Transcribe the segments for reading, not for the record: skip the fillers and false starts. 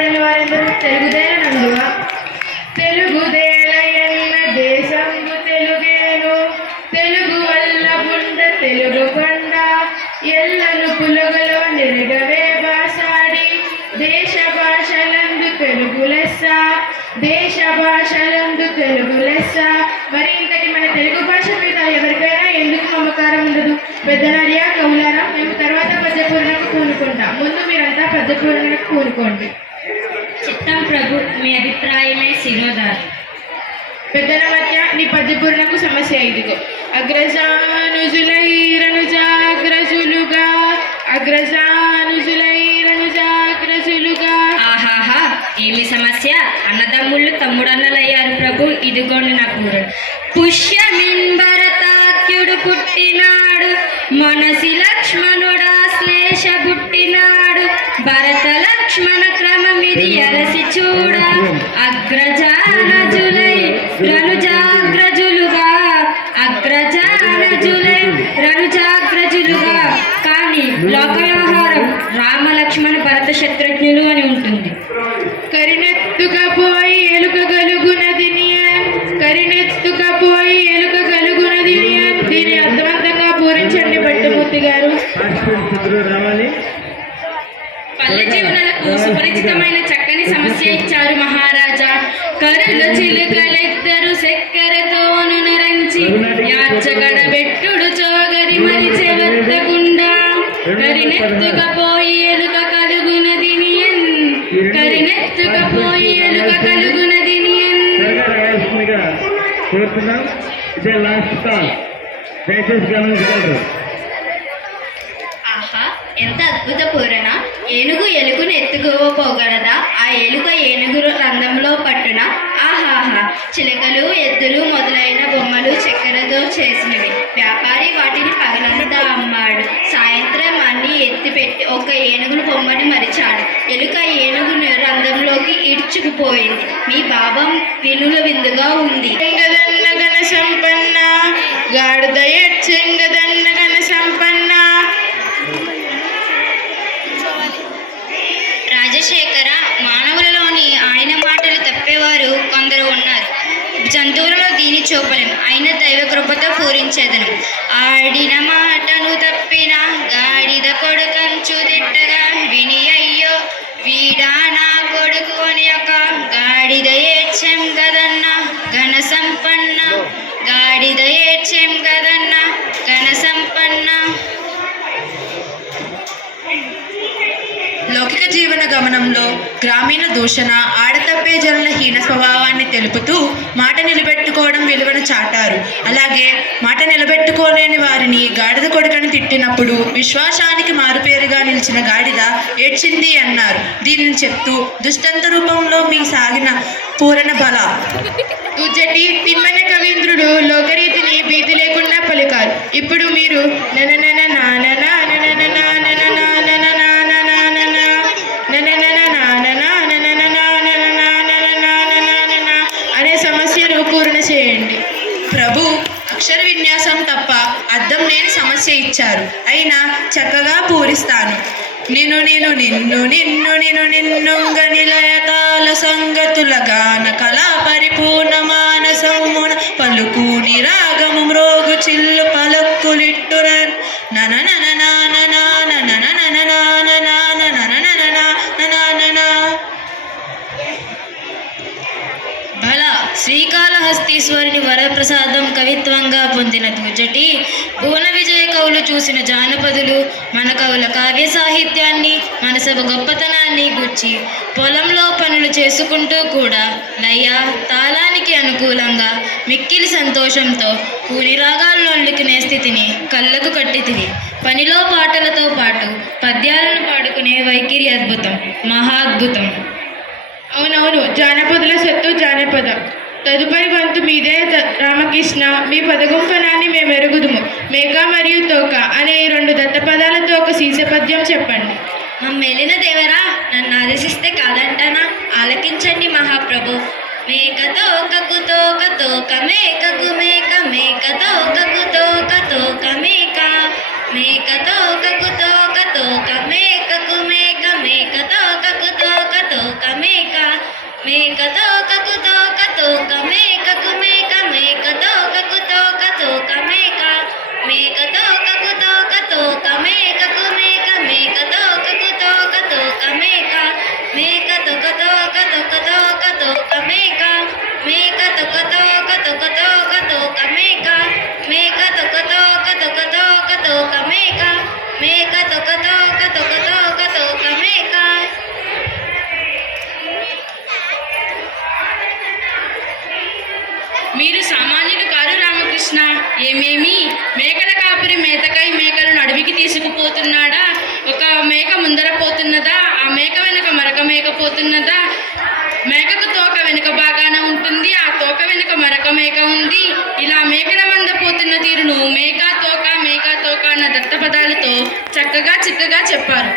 పడని వారెందరూ తెలుగుదేనందువ తెలుగుదేల ఎన్న దేశంబు తెలుగేను తెలుగు వల్ల బుండ తెలుగు కొండ ఎల్లను పులుగలో నిరగవే భాషాడి దేశ భాషలందు తెలుగు లెస్స దేశ భాషలందు తెలుగు లెస్స. మరి ఇంతటి మన తెలుగు భాష మీద ఎవరికైనా ఎందుకు మమకారం ఉండదు? పెద్దనర్య కవులారా, మేము తర్వాత పద్యపూరణకు పూనుకుంటాం. ముందు మీరంతా పద్యపూరణకు పూనుకోండి. చిత్తం ప్రభు, మీ అభిప్రాయమే శిరోధార్. పెద్దల మధ్య నీ పద్యపూరణకు సమస్య ఇదిగో. అగ్రజానుజులైరనుజాగ్రజులుగా అగ్రజానుజులైరనుజాగ్రజులుగా. ఆహాహా, ఏమి సమస్య? అన్నదమ్ముళ్ళు తమ్ముడన్నలయ్యారు ప్రభు. ఇదిగోండి నా పూరణ. పుష్యమిన్ భరతాఖ్యుడు పుట్టినాడు, మనసి లక్ష్మణుడా శ్లేష పుట్టినాడు. భరత లక్ష్మణ క్రమమిది అలసి చూడ అగ్రజానజులై రనుజాగ్రజులుగా అగ్రజానజులై రనుజాగ్రజులుగా. కానీ లోక వ్యవహారం రామ లక్ష్మణ భరత శత్రుఘ్నులు అని ఉంటుంది. కరినెత్తుకపోయి ఎలుక గలుగునదినియన్ కరినెత్తుకపోయి ఎలుక గలుగునదినియన్. దీని అర్థవంతంగా పూరించండి భట్టమూర్తి గారు. పల్లె జీవనాలకు సుపరిచితమైన చక్కని సమస్య ఇచ్చారు మహారాజా. కరుల చిలుకలెద్దరు చక్కెరతోను నరంచి యాచగడబెట్టుడు చోగరి మరిచె వెత్తకుండా. కరినెత్తుకపోయి ఎలుక కలుగునదినియన్ కరినెత్తుకపోయి ఎలుక కలుగునదినియన్. ఆహా, ఎంత అద్భుత పూరణ! ఏనుగు ఎలుకను ఎత్తుకోపోగలదా? ఆ ఎలుక ఏనుగు రంధ్రంలో పట్టున. ఆహాహా, చిలకలు ఎద్దులు మొదలైన బొమ్మలు చక్కెరతో చేసినవి. వ్యాపారి వాటిని పగలంతా అమ్మాడు. సాయంత్రం అన్ని ఎత్తిపెట్టి ఒక ఏనుగును బొమ్మని మరిచాడు. ఎలుక ఏనుగు రంధ్రంలోకి ఈడ్చుకుపోయింది. మీ భావం వినుల విందుగా ఉంది. గన సంపన్న గాడిదయ చెంగదన్న గన సంపన్న. రాజశేఖర, మానవులలోని ఆయన మాటలు తప్పేవారు కొందరు ఉన్నారు. జంతువులలో దీని చూపలేం. అయిన దైవ కృపతో పూరించేదను. ఆడిన మాటను తప్పిన గాడిద కొడుకంచు తిట్టగా విని అయ్యో వీడా నా కొడుకు అని ఒక గాడిద ఏడ్చెం గదన్న ఘన సంపన్న. గాడిద ఏడ్చెం గదన్న ఘన సంపన్న. లౌకిక జీవన గమనంలో గ్రామీణ దూషణ, ఆడతప్పే జనుల హీన స్వభావాన్ని తెలుపుతూ మాట నిలబెట్టుకోవడం విలువను చాటారు. అలాగే మాట నిలబెట్టుకోలేని వారిని గాడిద కొడుకని తిట్టినప్పుడు విశ్వాసానికి మారుపేరుగా నిలిచిన గాడిద ఏడ్చింది అన్నారు. దీనిని చెప్తూ దుష్టంత రూపంలో మీ సాగిన పూరణ బల. దుచ్చటి తిమ్మన కవీంద్రుడు లోకరీతిని భీతి లేకుండా పలికారు. ఇప్పుడు మీరు అనే సమస్యను పూర్ణ చేయండి. ప్రభు, అక్షర విన్యాసం తప్ప అర్థం లేని సమస్య ఇచ్చారు. అయినా చక్కగా పూరిస్తాను. నిన్ను నిన్ను నిన్ను నిన్ను నిన్ను నిన్నుంగ నిలయతాల సంగతుల గాన కళా పరిపూర్ణ మానసమున పలుకు నిరాగము మ్రోగు చిల్లు పలక్కులిట్టున నన నన నాన నాన నన నన నాన నాన నన నన నాన. భళ శ్రీకాళహస్తీశ్వరుని వరప్రసాదం కవిత్వంగా పొందిన దుజటి భువన విజయ కవులు చూసిన జానపదులు మన కవుల కావ్య సాహిత్యాన్ని, మనసభ గొప్పతనాన్ని గుచ్చి పొలంలో పనులు చేసుకుంటూ కూడా లయ తాళానికి అనుకూలంగా మిక్కిలి సంతోషంతో కూని రాగాల్లో అల్లుకునే స్థితిని కళ్ళకు కట్టితివి. పనిలో పాటలతో పాటు పద్యాలను పాడుకునే వైఖరి అద్భుతం, మహా అద్భుతం. అవునవును, జానపదుల సత్తు జానపదం. తదుపరి వంతు మీదే రామకృష్ణ. మీ పదగుంకనాన్ని మేము ఎరుగుదుము. మేక మరియు తోక అనే ఈ రెండు దత్తపదాలతో ఒక సీసపద్యం చెప్పండి. మమ్మెలిన దేవరా, నన్ను ఆదేశిస్తే కాదంటానా? ఆలకించండి మహాప్రభు. మేక తోకకు తోక తోక మేకకు మేక మేక తోకకు తోక తోక మేక మేక తోకకు తోక తోక మేకకు మేక మేక తోకకు తోక తోక ఏమేమి మేకల కాపురి మేతకై మేకలను అడవికి తీసుకుపోతున్నాడా? ఒక మేక ముందర పోతున్నదా? ఆ మేక వెనుక మరొక మేక పోతున్నదా? మేకకు తోక వెనుక బాగాన ఉంటుంది, ఆ తోక వెనుక మరొక మేక ఉంది. ఇలా మేకల మంద పోతున్న తీరును మేక తోక అన్న దత్త పదాలతో చక్కగా చిక్కగా చెప్పారు.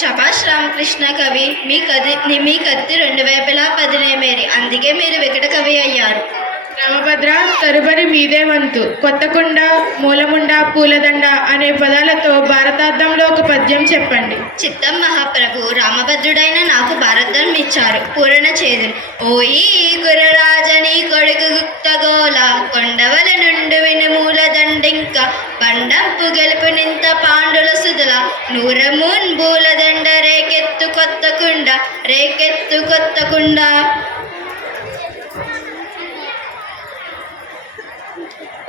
శభాష్ రామకృష్ణ కవి, మీ కత్తి రెండు వైపులా పదిలేమేరి, అందుకే మీరు వికట కవి అయ్యారు. రామభద్ర, తరుబరి మీదే వంతు. కొత్తకుండ, మూలముండ, పూలదండ అనే పదాలతో భారతార్థంలో ఒక పద్యం చెప్పండి. చిత్తం మహాప్రభు, రామభద్రుడైన నాకు భారతం ఇచ్చారు. పూరణ చేదురు. ఓయి గురరాజని కొడుకు గుప్తగోళ, కొండవల నుండి వినుమూల దండింక, బండంపు గెలుపు నింత పాండుల సుదుల, నూరమూన్ బూలదండ రేకెత్తు కొత్తకుండ.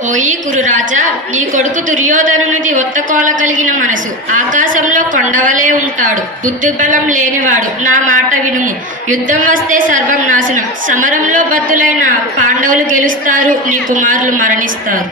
ఓయి కురురాజా, నీ కొడుకు దుర్యోధనునిది ఒత్తకోల కలిగిన మనసు, ఆకాశంలో కొండవలే ఉంటాడు, బుద్ధిబలం లేనివాడు. నా మాట వినుము. యుద్ధం వస్తే సర్వం నాశనం. సమరంలో బద్దులైన పాండవులు గెలుస్తారు, నీ కుమారులు మరణిస్తారు.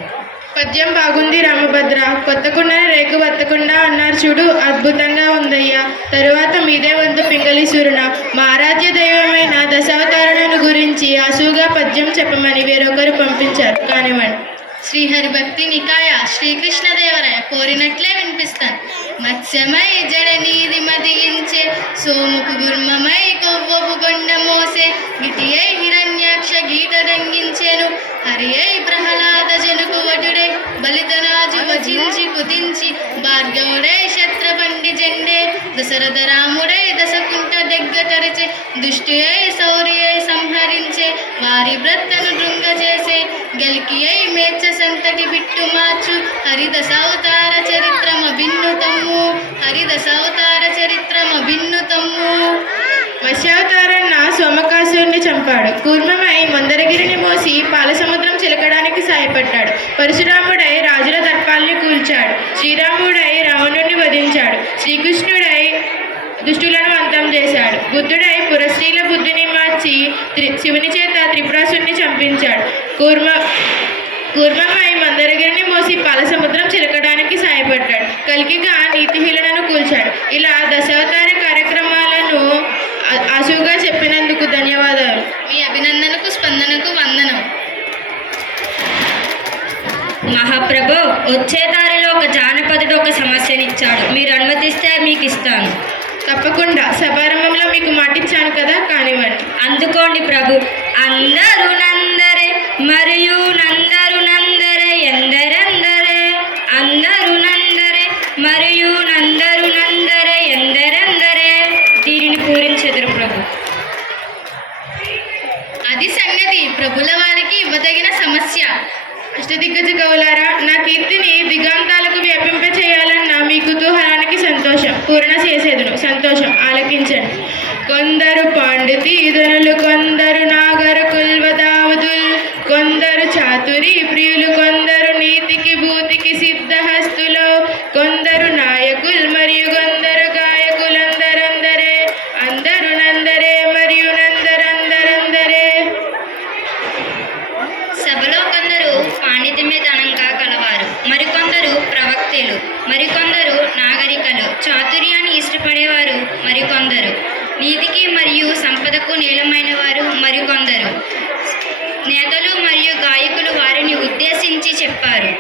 పద్యం బాగుంది రామభద్ర. కొత్తకుండని రేకు వత్తకుండా అన్నారు చూడు, అద్భుతంగా ఉందయ్యా. తరువాత మీదే వంతు పింగళి సూరున. మా ఆరాధ్య దైవమైన దశావతారులను గురించి అసువుగా పద్యం చెప్పమని వేరొకరు పంపించారు. కానివ్వండి. శ్రీహరి భక్తి నికాయ శ్రీకృష్ణదేవరాయ కోరినట్లే వినిపిస్తాను. మత్స్యమై జడనీది మదియించే, సోముకు గుర్మమై కొవ్వపు కొండ మోసే, గిటియై హిరణ్యాక్ష గీట దంగించెను, హరి అయి ప్రహ్లాద జనుకు వటుడై, బలితరాజు వచించి కుదించి, భార్గవుడై శత్రబండి జెండే, దశరథ రాముడై దశకుంట దగ్గతరిచే, దుష్టుయై శౌర్యై సంహరించే, వారి బ్రత్తను దృంగ చేసే, గలికి అయి మేచ్చ సంతటి బిట్టు మార్చు, హరిదశావతార చరిత్రమభిన్నుతమ్ము. మత్స్యావతారన్న సోమకాసురుణ్ణి చంపాడు. కూర్మమై మందరగిరిని మోసి పాలసముద్రం చిలకడానికి సాయపడ్డాడు. పరశురాముడై రాజుల దర్పాల్ని కూల్చాడు. శ్రీరాముడై రావణుణ్ణి వధించాడు. శ్రీకృష్ణుడై దుష్టులను అంతం చేశాడు. బుద్ధుడై పురస్త్రీల బుద్ధిని మార్చి శివుని చేత త్రిపురాసుని చంపించాడు. కూర్మమై మందరగిరిని మోసి పాలసముద్రం చిలకడానికి సాయపడ్డాడు. కల్కిగా నీతిహీనులను కూల్చాడు. ఇలా దశావతార కార్యక్రమాలను అసువుగా చెప్పినందుకు ధన్యవాదాలు. మీ అభినందనకు స్పందనకు వందనం. మహాప్రభు, వచ్చే దారిలో ఒక జానపదుడు ఒక సమస్యనిచ్చాడు. మీరు అనుమతిస్తే మీకు ఇస్తాను. తప్పకుండా. సభారంభంలో మీకు మాటిచ్చాను కదా, కానివ్వండి. అందుకోండి ప్రభు. అందరూ నందరే మరియు నందరు నందరే, ఎందరెందరే, అందరూ నందరే మరియు నందరు నందరే, ఎందరెందరే. దీనిని పూరించెదరు ప్రభు. అది సంగతి. ప్రభుల వారికి ఇవ్వదగిన సమస్య. అష్టదిగ్గజ కవులారా, నా కీర్తిని దిగాంతాలకు వ్యాపింప చేయాలన్న మీ కుతూహలానికి సంతోషం. పూర్ణ చేసేదును. సంతోషం. ఆలకించండి. కొందరు పాండితీధనులు, కొందరు నాగర కుల్వదావదుల్, కొందరు చాతురి ప్రియులు, కొందరు నీతికి భూతికి సిద్ధహస్తులు, కొందరు నాయకులు మరియు కొందరు గాయకులందరందరే, అందరు నందరే మరియు నందరందరందరే. సభలో కొందరు పాండిత్యమే ధనంగా కలవారు, మరికొందరు ప్రవక్తలు, మరికొందరు నాగరికలు, చాతుర్యాన్ని ఇష్టపడేవారు మరికొందరు, నీతికి మరియు సంపదకు నీలమైన వారు మరికొందరు, నేతలు మరియు గాయకులు వారిని ఉద్దేశించి చెప్పారు.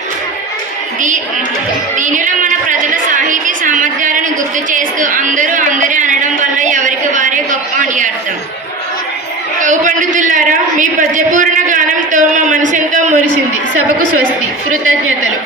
దీనిలో మన ప్రజల సాహితీ సామర్థ్యాలను గుర్తు చేస్తూ అందరూ అందరే అనడం వల్ల ఎవరికి వారే గొప్ప అని అర్థం. కవు పండితులారా, మీ పద్యపూర్ణ గానంతో మా మనసెంతో మురిసింది. సభకు స్వస్తి. కృతజ్ఞతలు.